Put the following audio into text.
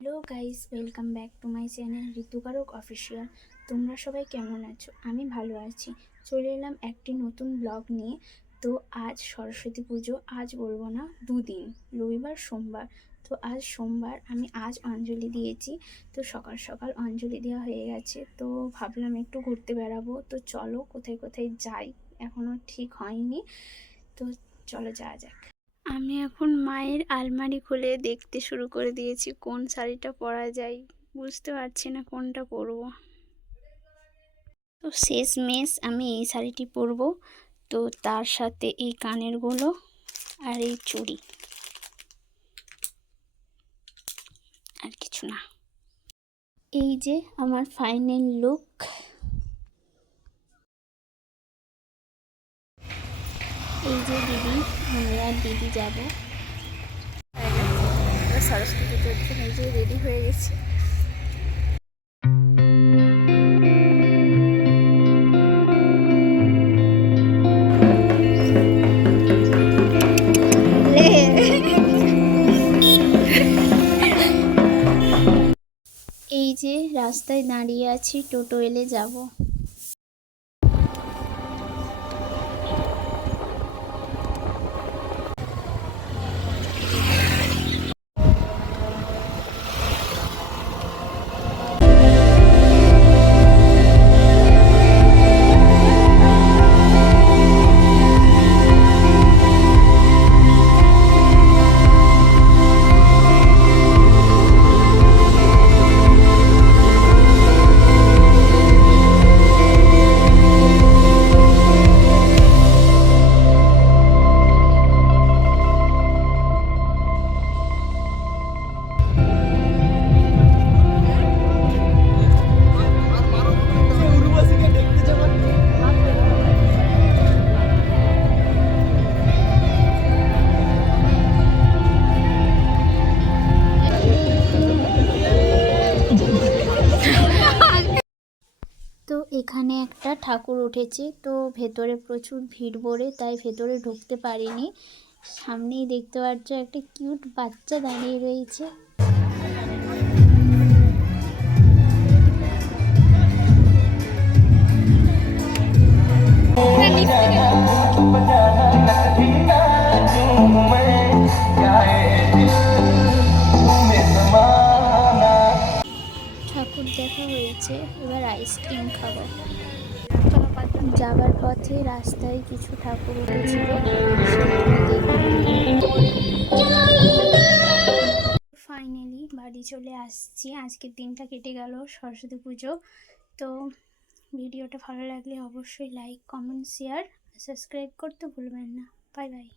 Hello guys, welcome back to my channel Ritukarak official. তোমরা সবাই কেমন আছো? আমি ভালো আছি। চলে এলাম একটি নতুন ব্লগ নিয়ে। তো আজ সরস্বতী পুজো, আজ বলবো না, দুদিন, রবিবার সোমবার। তো আজ সোমবার, আমি আজ অঞ্জলি দিয়েছি। তো সকাল সকাল অঞ্জলি দেওয়া হয়ে গেছে, তো ভাবলাম একটু ঘুরতে বেড়াবো। তো চলো কোথায় কোথায় যাই, এখনও ঠিক হয়নি। তো চলো যাওয়া যাক। আমি এখন মায়ের আলমারি খুলে দেখতে শুরু করে দিয়েছি কোন শাড়িটা পরা যায়। বুঝতে পারছি না কোনটা পরবো। তো শেষমেশ আমি এই শাড়িটি পরবো। তো তার সাথে এই কানেরগুলো আর এই চুড়ি, আর কিছু না। এই যে আমার ফাইনাল লুক। এই যে দিদি, আমি আর দিদি যাবো সরস্বতী পুজোর জন্য। এই যে রেডি হয়ে গেছি। এই যে রাস্তায় দাঁড়িয়ে আছি, টোটো এলে যাব। তো এখানে একটা ঠাকুর উঠেছে, তো ভেতরে প্রচুর ভিড় পড়ে, তাই ভেতরে ঢুকতে পারিনি। সামনেই দেখতে পাচ্ছ একটা কিউট বাচ্চা দাঁড়িয়ে রয়েছে। ঠাকুর দেখা হয়েছে, এবার আইসক্রিম খাবো। যাবার পথে রাস্তায় কিছু ঠাকুর উঠেছিল, ফাইনালি বাড়ি চলে আসছি। আজকের দিনটা কেটে গেল সরস্বতী পুজো। তো ভিডিওটা ভালো লাগলে অবশ্যই লাইক, কমেন্ট, শেয়ার, সাবস্ক্রাইব করতে ভুলবেন না। Bye bye.